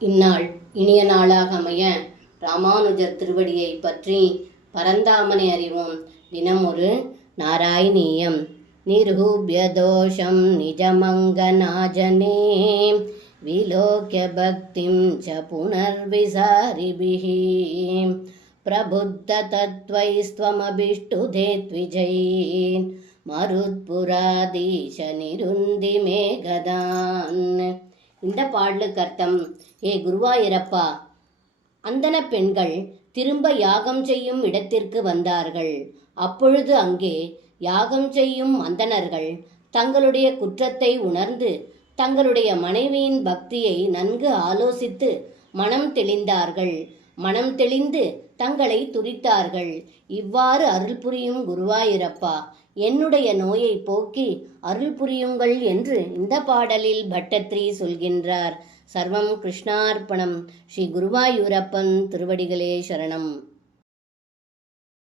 இந்நாள் இனிய நாளாக அமைய ராமானுஜர் திருவடியை பற்றி பரந்தாமனை அறிவோம். தினம் ஒரு நாராயணீயம். நிரூபிய தோஷம் நிஜமங்கநாஜனே விலோக்ய பக்திம் ச புனர்விசாரிபிஹி பிரபுத்த தத்வைஸ்த்வமபிஷ்டுதே த்விஜைன் மருத்புராதீஷ நிருந்தி மேகதான். இந்த பாடலுக்கு அர்த்தம்: ஏ குருவாயூரப்பா, அந்தன பெண்கள் திரும்ப யாகம் செய்யும் இடத்திற்கு வந்தார்கள். அப்பொழுது அங்கே யாகம் செய்யும் அந்தணர்கள் தங்களுடைய குற்றத்தை உணர்ந்து தங்களுடைய மனைவியின் பக்தியை நன்கு ஆலோசித்து மனம் தெளிந்தார்கள். மனம் தெளிந்து தங்களை துதித்தார்கள். இவ்வாறு அருள் புரியும் குருவாயூரப்பா, என்னுடைய நோயை போக்கி அருள் புரியுங்கள் என்று இந்த பாடலில் பட்டத்ரி சொல்கின்றார். சர்வம் கிருஷ்ணார்ப்பணம். ஸ்ரீ குருவாயூரப்பன் திருவடிகளே சரணம்.